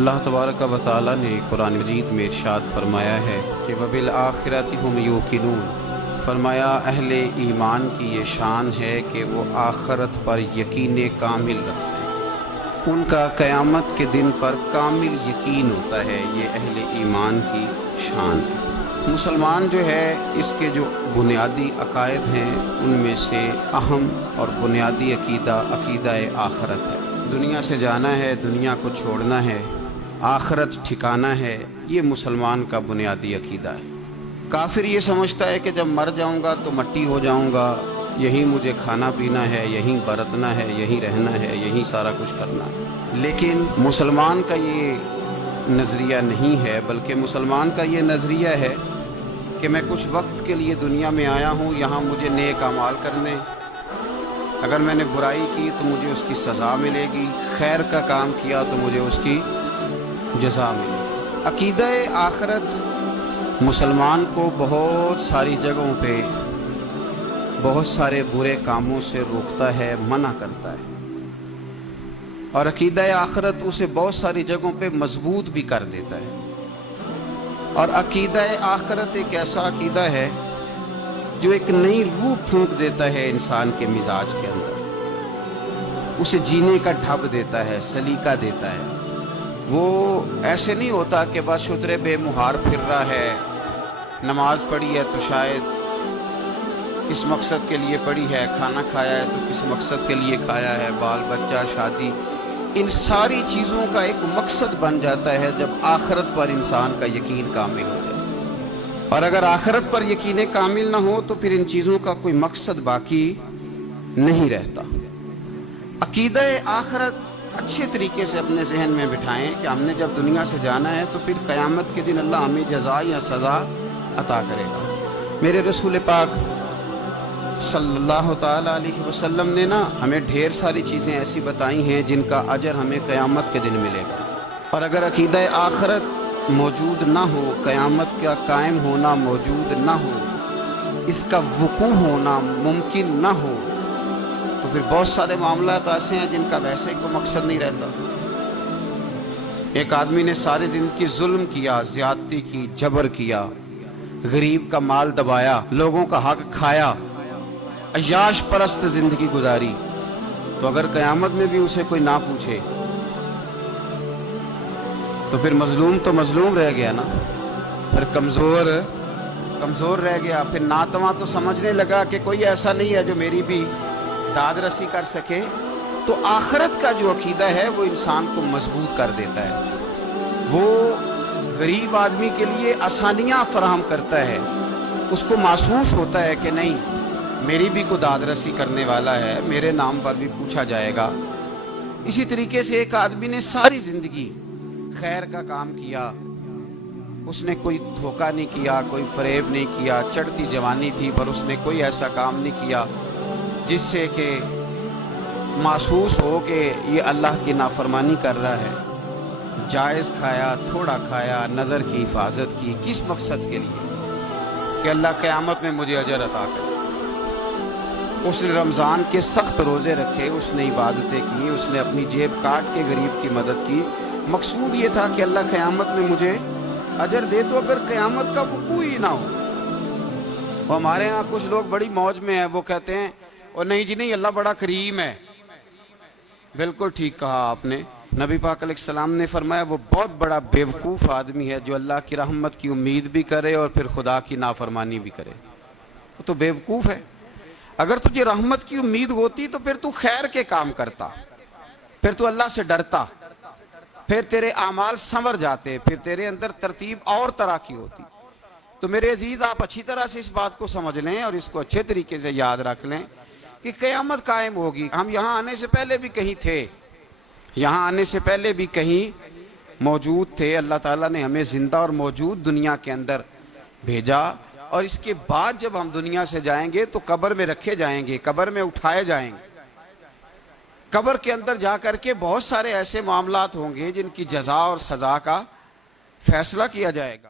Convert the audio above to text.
اللہ तबारक व तआला ने कुरान मजीद में इरशाद फरमाया है कि वबिलआखिरति हुम यूकिनून। फरमाया अहले ईमान की ये शान है कि वो आखरत पर यकीन कामिल रखते हैं, उनका क़यामत के दिन पर कामिल यकीन होता है। ये अहले ईमान की शान है। मुसलमान जो है इसके जो बुनियादी अकायद हैं उनमें से अहम और बुनियादी अकीदा आखरत है। दुनिया से जाना है, दुनिया को छोड़ना है, आखरत ठिकाना है, ये मुसलमान का बुनियादी अकीदा है। काफिर ये समझता है कि जब मर जाऊंगा तो मट्टी हो जाऊंगा, यहीं मुझे खाना पीना है, यहीं बरतना है, यहीं रहना है, यहीं सारा कुछ करना है। लेकिन मुसलमान का ये नज़रिया नहीं है, बल्कि मुसलमान का ये नज़रिया है कि मैं कुछ वक्त के लिए दुनिया में आया हूँ, यहाँ मुझे नेक अमाल करने, अगर मैंने बुराई की तो मुझे उसकी सज़ा मिलेगी, खैर का काम किया तो मुझे उसकी जज़ा मिलेगी। अकीदा आखरत मुसलमान को बहुत सारी जगहों पे बहुत सारे बुरे कामों से रोकता है, मना करता है, और अकीदा आखरत उसे बहुत सारी जगहों पे मजबूत भी कर देता है। और अकीदा आखरत एक ऐसा अकीदा है जो एक नई रूह फूंक देता है इंसान के मिजाज के अंदर, उसे जीने का ढब देता है, सलीका देता है। वो ऐसे नहीं होता कि बस शुतरे बेमुहार फिर रहा है, नमाज पढ़ी है तो शायद किस मकसद के लिए पढ़ी है, खाना खाया है तो किस मकसद के लिए खाया है, बाल बच्चा शादी, इन सारी चीज़ों का एक मकसद बन जाता है जब आखरत पर इंसान का यकीन कामिल हो जाए। और अगर आखरत पर यकीन कामिल ना हो तो फिर इन चीज़ों का कोई मकसद बाकी नहीं रहता। अकीदा आखरत अच्छे तरीके से अपने जहन में बिठाएं कि हमने जब दुनिया से जाना है तो फिर क़यामत के दिन अल्लाह हमें जज़ा या सज़ा अता करेगा। मेरे रसूल पाक सल्लल्लाहु ताला अलैहि वसल्लम ने ना हमें ढेर सारी चीज़ें ऐसी बताई हैं जिनका अजर हमें क़यामत के दिन मिलेगा। और अगर अकीदा आखरत मौजूद ना हो, क़यामत का कायम होना मौजूद ना हो, इसका वक़ू होना मुमकिन ना हो, तो फिर बहुत सारे मामलात ऐसे हैं जिनका वैसे कोई मकसद नहीं रहता। एक आदमी ने सारी ज़िंदगी जुल्म किया, ज़्यादती की, जबर किया, गरीब का माल दबाया, लोगों का हक खाया, अय्याश परस्त ज़िंदगी गुजारी, तो अगर क़यामत में भी उसे कोई ना पूछे तो फिर मजलूम तो मजलूम रह गया ना, फिर कमज़ोर रह गया। फिर नातवा तो समझने लगा कि कोई ऐसा नहीं है जो मेरी भी दाद रसी कर सके। तो आखरत का जो अकीदा है वो इंसान को मजबूत कर देता है, वो गरीब आदमी के लिए आसानियाँ फराहम करता है, उसको महसूस होता है कि नहीं मेरी भी कोई दाद रसी करने वाला है, मेरे नाम पर भी पूछा जाएगा। इसी तरीके से एक आदमी ने सारी ज़िंदगी खैर का काम किया, उसने कोई धोखा नहीं किया, कोई फरेब नहीं किया, चढ़ती जवानी थी पर उसने कोई ऐसा काम नहीं किया जिससे कि महसूस हो कि ये अल्लाह की नाफरमानी कर रहा है। जायज़ खाया, थोड़ा खाया, नज़र की हिफाजत की, किस मकसद के लिए कि अल्लाह क़यामत में मुझे अजर अता करे। उसने रमज़ान के सख्त रोज़े रखे, उसने इबादतें की, उसने अपनी जेब काट के गरीब की मदद की। मकसूद ये था कि अल्लाह क़यामत में मुझे अजर दे। तो अगर क़यामत का वक़ू ही ना हो, वो हमारे यहाँ कुछ लोग बड़ी मौज में हैं, वो कहते हैं और नहीं जी नहीं, अल्लाह बड़ा करीम है। बिल्कुल ठीक कहा आपने। नबी पाक अलैहिस्सलाम ने फरमाया वो बहुत बड़ा बेवकूफ़ आदमी है जो अल्लाह की रहमत की उम्मीद भी करे और फिर खुदा की नाफरमानी भी करे, वो तो बेवकूफ़ है। अगर तुझे रहमत की उम्मीद होती तो फिर तू खैर के काम करता, फिर तू अल्लाह से डरता, फिर तेरे आमाल संवर जाते, फिर तेरे अंदर तरतीब और तरह की होती। तो मेरे अजीज, आप अच्छी तरह से इस बात को समझ लें और इसको अच्छे तरीके से याद रख लें कि क़यामत कायम होगी। हम यहाँ आने से पहले भी कहीं थे, यहाँ आने से पहले भी कहीं मौजूद थे। अल्लाह ताला ने हमें ज़िंदा और मौजूद दुनिया के अंदर भेजा, और इसके बाद जब हम दुनिया से जाएंगे तो कब्र में रखे जाएंगे, कब्र में उठाए जाएंगे। कब्र के अंदर जा कर के बहुत सारे ऐसे मामलात होंगे जिनकी जज़ा और सज़ा का फैसला किया जाएगा।